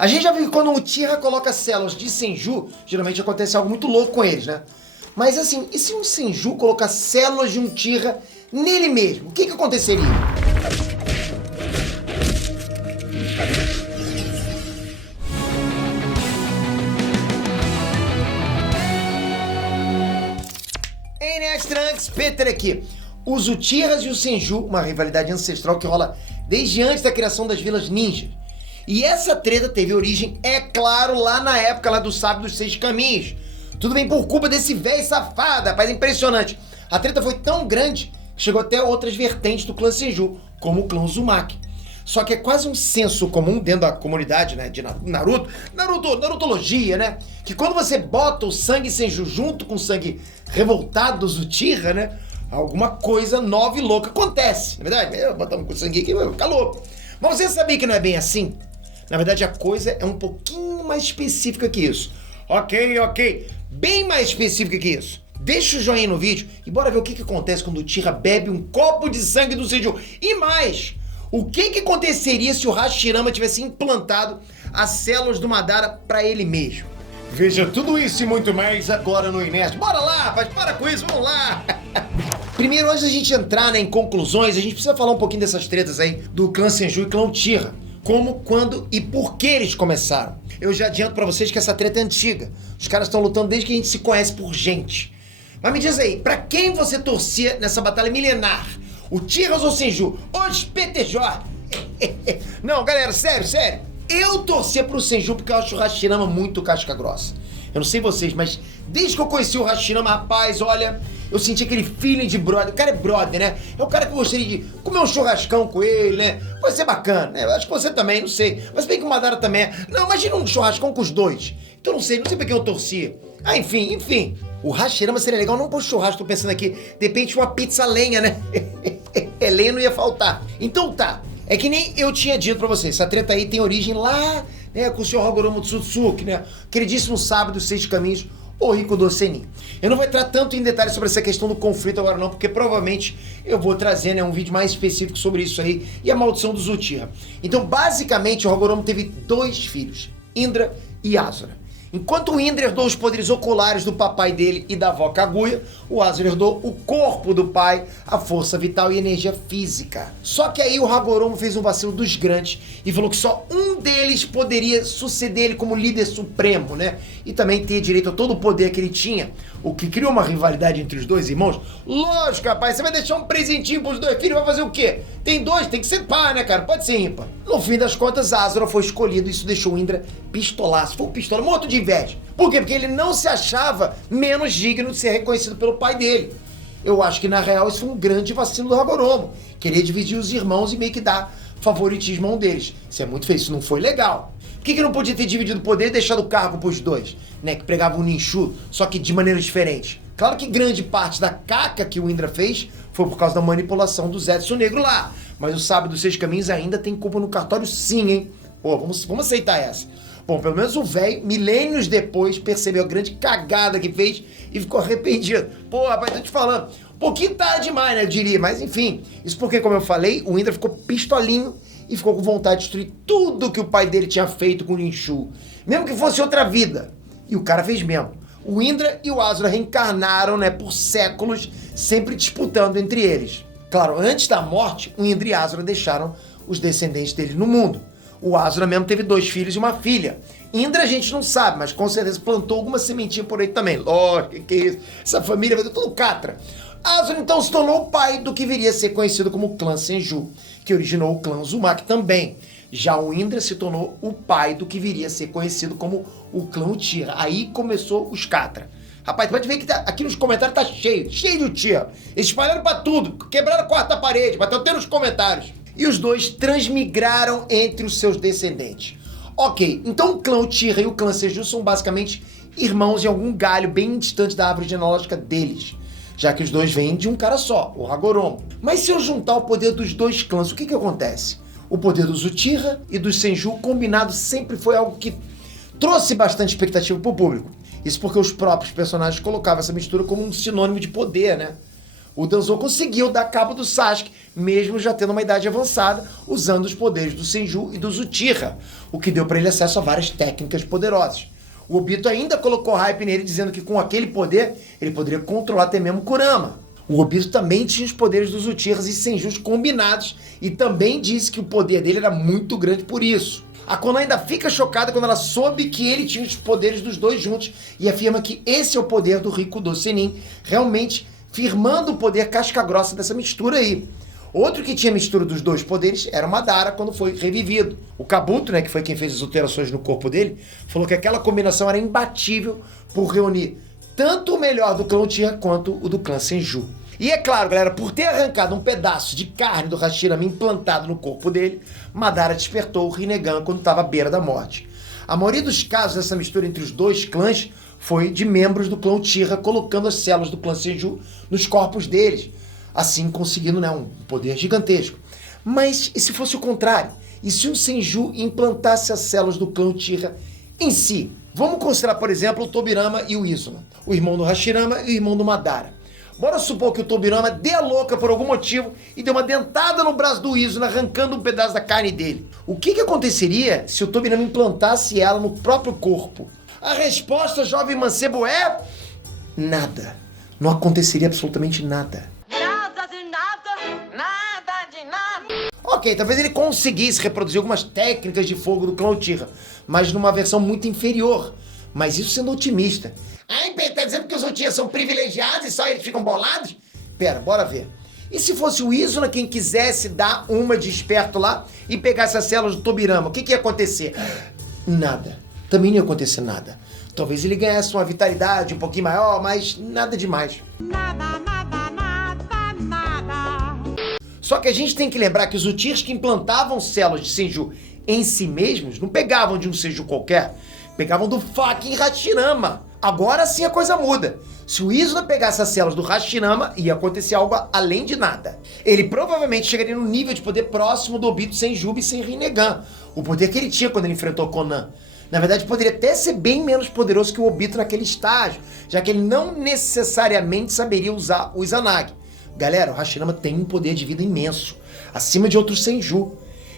A gente já viu que quando o Uchiha coloca células de Senju, geralmente acontece algo muito louco com eles, né? Mas assim, e se um Senju colocar células de um Uchiha nele mesmo? O que aconteceria? Ei, Nerd Trunks, Peter aqui. Os Uchihas e os Senju, uma rivalidade ancestral que rola desde antes da criação das vilas ninjas. E essa treta teve origem, é claro, lá na época lá do Sábio dos Seis Caminhos. Tudo bem por culpa desse velho safado, rapaz, impressionante. A treta foi tão grande que chegou até outras vertentes do clã Senju, como o clã Uzumaki. Só que é quase um senso comum dentro da comunidade, né, de Narutologia, né? Que quando você bota o sangue Senju junto com o sangue revoltado dos Uchiha, né? Alguma coisa nova e louca acontece, na verdade. Eu botar um sangue aqui, vai ficar louco. Mas você sabia que não é bem assim? Na verdade, a coisa é um pouquinho mais específica que isso. Ok. Bem mais específica que isso. Deixa o joinha no vídeo e bora ver o que acontece quando o Uchiha bebe um copo de sangue do Senju. E mais, o que aconteceria se o Hashirama tivesse implantado as células do Madara pra ele mesmo? Veja tudo isso e muito mais agora no Inest. Bora lá, rapaz, para com isso, vamos lá! Primeiro, antes da gente entrar, né, em conclusões, a gente precisa falar um pouquinho dessas tretas aí do clã Senju e clã Uchiha. Como, quando e por que eles começaram. Eu já adianto pra vocês que essa treta é antiga. Os caras estão lutando desde que a gente se conhece por gente. Mas me diz aí, pra quem você torcia nessa batalha milenar? Uchihas ou Senju? Os PTJ? Não, galera, sério. Eu torcia pro Senju porque eu acho o Hashirama muito casca grossa. Eu não sei vocês, mas desde que eu conheci o Hashirama, rapaz, olha, eu senti aquele feeling de brother. O cara é brother, né? É o cara que eu gostaria de comer um churrascão com ele, né? Vai ser bacana, né? Eu acho que você também, não sei. Mas bem que o Madara também é. Não, imagina um churrascão com os dois. Então não sei pra quem eu torcia. Ah, enfim. O Hashirama seria legal, não por churrasco, tô pensando aqui. De repente uma pizza lenha, né? Lenha não ia faltar. Então tá. É que nem eu tinha dito pra vocês, essa treta aí tem origem lá, né, com o Sr. Hagoromo Tsutsuki, né, queridíssimo sábio dos Seis Caminhos, o Rikudo Sennin. Eu não vou entrar tanto em detalhes sobre essa questão do conflito agora não, porque provavelmente eu vou trazer, né, um vídeo mais específico sobre isso aí e a maldição dos Uchiha. Então, basicamente, o Hagoromo teve dois filhos, Indra e Asura. Enquanto o Indra herdou os poderes oculares do papai dele e da avó Kaguya, o Asura herdou o corpo do pai, a força vital e energia física. Só que aí o Hagoromo fez um vacilo dos grandes e falou que só um deles poderia suceder ele como líder supremo, né? E também ter direito a todo o poder que ele tinha, o que criou uma rivalidade entre os dois irmãos. Lógico, rapaz, você vai deixar um presentinho pros dois filhos, vai fazer o quê? Tem dois, tem que ser par, né, cara? Pode ser ímpar. No fim das contas, Asura foi escolhido e isso deixou o Indra pistolaço. Foi um pistola morto de inveja. Por quê? Porque ele não se achava menos digno de ser reconhecido pelo pai dele. Eu acho que, na real, isso foi um grande vacilo do Hagoromo. Querer dividir os irmãos e meio que dar favoritismo a um deles. Isso é muito feio, isso não foi legal. Por que não podia ter dividido o poder e deixado o cargo pros dois, né? Que pregavam o Ninshu, só que de maneira diferente. Claro que grande parte da caca que o Indra fez foi por causa da manipulação do Zetsu Negro lá. Mas o Sábio dos Seis Caminhos ainda tem culpa no cartório sim, hein? Pô, vamos aceitar essa. Bom, pelo menos o velho, milênios depois, percebeu a grande cagada que fez e ficou arrependido. Pô, rapaz, tô te falando. Um pouquinho tarde demais, né, eu diria. Mas enfim, isso porque, como eu falei, o Indra ficou pistolinho e ficou com vontade de destruir tudo que o pai dele tinha feito com o Ninshu. Mesmo que fosse outra vida. E o cara fez mesmo. O Indra e o Asura reencarnaram, né, por séculos, sempre disputando entre eles. Claro, antes da morte, o Indra e Asura deixaram os descendentes deles no mundo. O Asura mesmo teve 2 filhos e uma filha. Indra a gente não sabe, mas com certeza plantou alguma sementinha por aí também. Lógico, que é isso? Essa família vai ter tudo catra. Asura então se tornou o pai do que viria a ser conhecido como clã Senju, que originou o clã Uzumaki também. Já o Indra se tornou o pai do que viria a ser conhecido como o clã Uchiha. Aí começou os catra. Rapaz, pode ver que aqui nos comentários tá cheio de Uchiha. Eles espalharam pra tudo, quebraram a quarta parede, bateu até nos comentários. E os dois transmigraram entre os seus descendentes. Ok, então o clã Uchiha e o clã Senju são basicamente irmãos em algum galho bem distante da árvore genealógica deles, já que os dois vêm de um cara só, o Hagoromo. Mas se eu juntar o poder dos dois clãs, o que acontece? O poder dos Uchiha e dos Senju combinado sempre foi algo que trouxe bastante expectativa pro público. Isso porque os próprios personagens colocavam essa mistura como um sinônimo de poder, né? O Danzo conseguiu dar cabo do Sasuke, mesmo já tendo uma idade avançada, usando os poderes do Senju e do Uchiha, o que deu para ele acesso a várias técnicas poderosas. O Obito ainda colocou hype nele, dizendo que com aquele poder, ele poderia controlar até mesmo Kurama. O Obito também tinha os poderes dos Uchihas e Senjus combinados, e também disse que o poder dele era muito grande por isso. A Konan ainda fica chocada quando ela soube que ele tinha os poderes dos dois juntos, e afirma que esse é o poder do Rikudo Sennin, realmente firmando o poder casca-grossa dessa mistura aí. Outro que tinha mistura dos dois poderes era o Madara, quando foi revivido. O Kabuto, né, que foi quem fez as alterações no corpo dele, falou que aquela combinação era imbatível por reunir tanto o melhor do clã Uchiha quanto o do clã Senju. E é claro, galera, por ter arrancado um pedaço de carne do Hashirama implantado no corpo dele, Madara despertou o Rinnegan quando estava à beira da morte. A maioria dos casos dessa mistura entre os dois clãs foi de membros do clã Uchiha colocando as células do clã Senju nos corpos deles, assim conseguindo, né, um poder gigantesco. Mas e se fosse o contrário? E se um Senju implantasse as células do clã Uchiha em si? Vamos considerar, por exemplo, o Tobirama e o Izuna, o irmão do Hashirama e o irmão do Madara. Bora supor que o Tobirama dê a louca por algum motivo e dê uma dentada no braço do Izuna, arrancando um pedaço da carne dele. O que aconteceria se o Tobirama implantasse ela no próprio corpo? A resposta, jovem mancebo, é... nada. Não aconteceria absolutamente nada. Nada de nada, nada de nada. Ok, talvez ele conseguisse reproduzir algumas técnicas de fogo do clã Uchiha, mas numa versão muito inferior. Mas isso sendo otimista. Ai, tá dizendo que os Uchiha são privilegiados e só eles ficam bolados? Pera, bora ver. E se fosse o Izuna quem quisesse dar uma de esperto lá e pegasse as células do Tobirama, o que ia acontecer? Nada. Também não ia acontecer nada. Talvez ele ganhasse uma vitalidade um pouquinho maior, mas nada demais. Nada, nada, nada, nada. Só que a gente tem que lembrar que os Uchihas que implantavam células de Senju em si mesmos não pegavam de um Senju qualquer, pegavam do fucking Hashirama. Agora sim a coisa muda. Se o Izuna pegasse as células do Hashirama, ia acontecer algo além de nada. Ele provavelmente chegaria no nível de poder próximo do Obito sem Juba e sem Rinnegan, o poder que ele tinha quando ele enfrentou Konan. Na verdade, poderia até ser bem menos poderoso que o Obito naquele estágio, já que ele não necessariamente saberia usar o Izanagi. Galera, o Hashirama tem um poder de vida imenso, acima de outros Senju.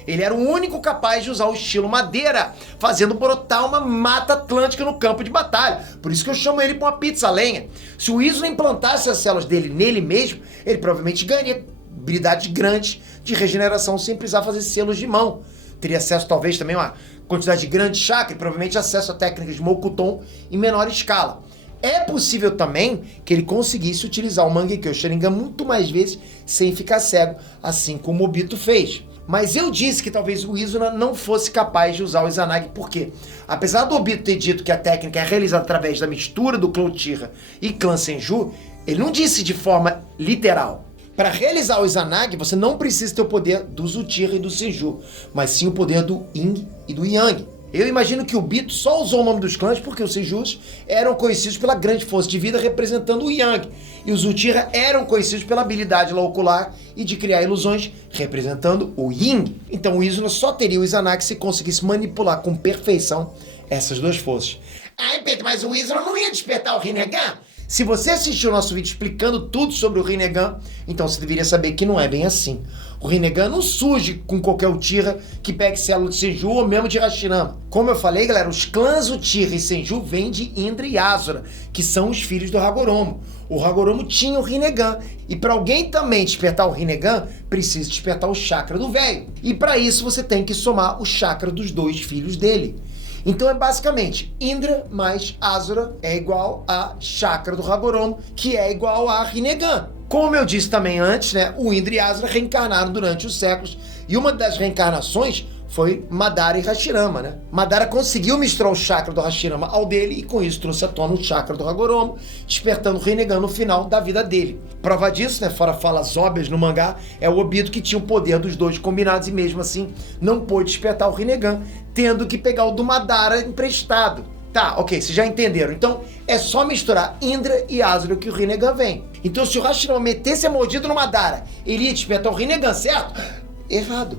Ele era o único capaz de usar o estilo madeira, fazendo brotar uma mata atlântica no campo de batalha. Por isso que eu chamo ele para uma pizza lenha. Se o Izuna implantasse as células dele nele mesmo, ele provavelmente ganharia habilidades grandes de regeneração sem precisar fazer selos de mão. Teria acesso talvez também a uma quantidade grande de chakra e provavelmente acesso a técnicas de Mokuton em menor escala. É possível também que ele conseguisse utilizar o Mangekyo Sharingan muito mais vezes sem ficar cego, assim como o Obito fez. Mas eu disse que talvez o Izuna não fosse capaz de usar o Izanagi, porque apesar do Obito ter dito que a técnica é realizada através da mistura do clã Uchiha e clã Senju, ele não disse de forma literal. Para realizar o Izanagi, você não precisa ter o poder dos Uchiha e do Senju, mas sim o poder do Yin e do Yang. Eu imagino que o Obito só usou o nome dos clãs porque os Senjus eram conhecidos pela grande força de vida representando o Yang, e os Uchiha eram conhecidos pela habilidade lá ocular e de criar ilusões representando o Yin. Então o Izuna só teria o Izanagi se conseguisse manipular com perfeição essas duas forças. Ai, Pedro, mas o Izuna não ia despertar o Rinnegan? Se você assistiu o nosso vídeo explicando tudo sobre o Rinnegan, então você deveria saber que não é bem assim. O Rinnegan não surge com qualquer Uchiha que pegue célula de Senju ou mesmo de Hashirama. Como eu falei, galera, os clãs Uchiha e Senju vêm de Indra e Asura, que são os filhos do Hagoromo. O Hagoromo tinha o Rinnegan, e para alguém também despertar o Rinnegan, precisa despertar o chakra do velho. E para isso você tem que somar o chakra dos dois filhos dele. Então é basicamente Indra mais Asura é igual a chakra do Hagoromo, que é igual a Rinnegan. Como eu disse também antes, né, o Indra e Asura reencarnaram durante os séculos, e uma das reencarnações foi Madara e Hashirama, né? Madara conseguiu misturar o chakra do Hashirama ao dele e com isso trouxe à tona o chakra do Hagoromo, despertando o Rinnegan no final da vida dele. Prova disso, né, fora falas óbvias no mangá, é o Obito que tinha o poder dos dois combinados e mesmo assim não pôde despertar o Rinnegan, tendo que pegar o do Madara emprestado. Tá, ok, vocês já entenderam. Então é só misturar Indra e Asura que o Rinnegan vem. Então se o Hashirama metesse a mordida no Madara, ele ia despertar o Rinnegan, certo? Errado.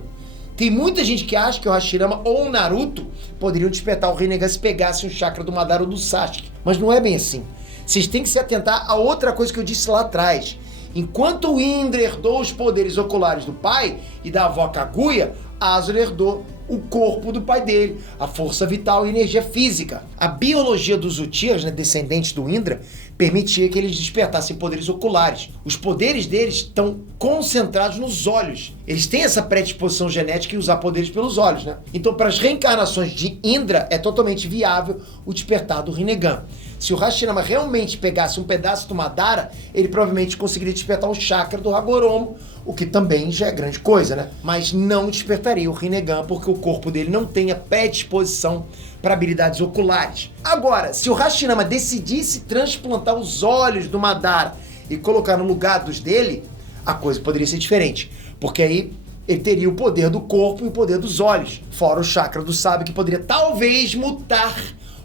Tem muita gente que acha que o Hashirama ou o Naruto poderiam despertar o Rinnegan se pegassem o chakra do Madara ou do Sasuke. Mas não é bem assim. Vocês têm que se atentar a outra coisa que eu disse lá atrás. Enquanto o Indra herdou os poderes oculares do pai e da avó Kaguya, Asura herdou o corpo do pai dele, a força vital e energia física. A biologia dos Uthiras, né, descendentes do Indra, permitia que eles despertassem poderes oculares. Os poderes deles estão concentrados nos olhos. Eles têm essa predisposição genética em usar poderes pelos olhos, né? Então, para as reencarnações de Indra, é totalmente viável o despertar do Rinnegan. Se o Hashirama realmente pegasse um pedaço do Madara, ele provavelmente conseguiria despertar o chakra do Hagoromo, o que também já é grande coisa, né? Mas não despertaria o Rinnegan, porque o corpo dele não tem a predisposição para habilidades oculares. Agora, se o Hashirama decidisse transplantar os olhos do Madara e colocar no lugar dos dele, a coisa poderia ser diferente, porque aí ele teria o poder do corpo e o poder dos olhos, fora o chakra do sábio, que poderia talvez mutar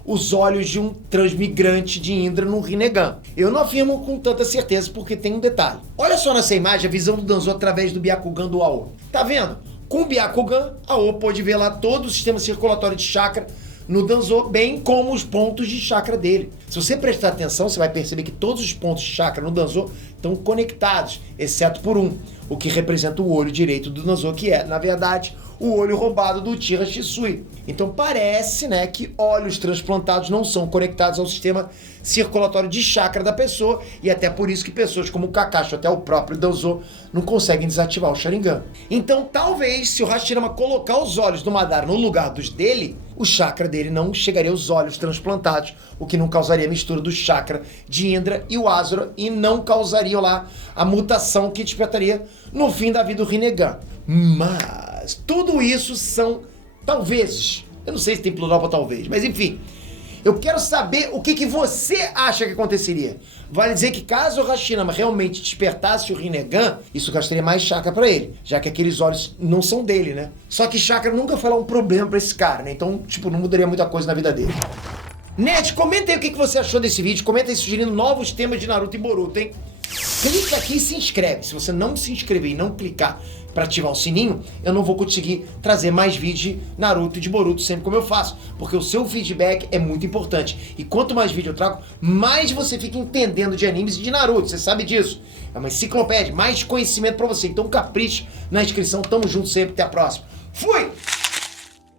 os olhos de um transmigrante de Indra no Rinnegan. Eu não afirmo com tanta certeza porque tem um detalhe. Olha só nessa imagem a visão do Danzo através do Byakugan do Ao. Tá vendo? Com o Byakugan, Ao pode ver lá todo o sistema circulatório de chakra no Danzo, bem como os pontos de chakra dele. Se você prestar atenção, você vai perceber que todos os pontos de chakra no Danzo estão conectados, exceto por um, o que representa o olho direito do Danzo, que é, na verdade, o olho roubado do Uchiha Shisui. Então parece, né, que olhos transplantados não são conectados ao sistema circulatório de chakra da pessoa, e até por isso que pessoas como o Kakashi, até o próprio Danzo, não conseguem desativar o Sharingan. Então talvez, se o Hashirama colocar os olhos do Madara no lugar dos dele, o chakra dele não chegaria aos olhos transplantados, o que não causaria a mistura do chakra de Indra e o Asura, e não causaria lá a mutação que despertaria no fim da vida do Rinnegan. Mas tudo isso são talvezes. Eu não sei se tem plural para talvez, mas enfim. Eu quero saber o que você acha que aconteceria. Vale dizer que caso o Hashirama realmente despertasse o Rinnegan, isso gastaria mais chakra pra ele, já que aqueles olhos não são dele, né? Só que chakra nunca foi lá um problema pra esse cara, né? Então, tipo, não mudaria muita coisa na vida dele. Net, comenta aí o que você achou desse vídeo. Comenta aí sugerindo novos temas de Naruto e Boruto, hein? Clica aqui e se inscreve. Se você não se inscrever e não clicar para ativar o sininho, eu não vou conseguir trazer mais vídeos de Naruto e de Boruto sempre como eu faço, porque o seu feedback é muito importante. E quanto mais vídeo eu trago, mais você fica entendendo de animes e de Naruto, você sabe disso. É uma enciclopédia, mais conhecimento para você. Então capricha na inscrição, tamo junto sempre, até a próxima. Fui!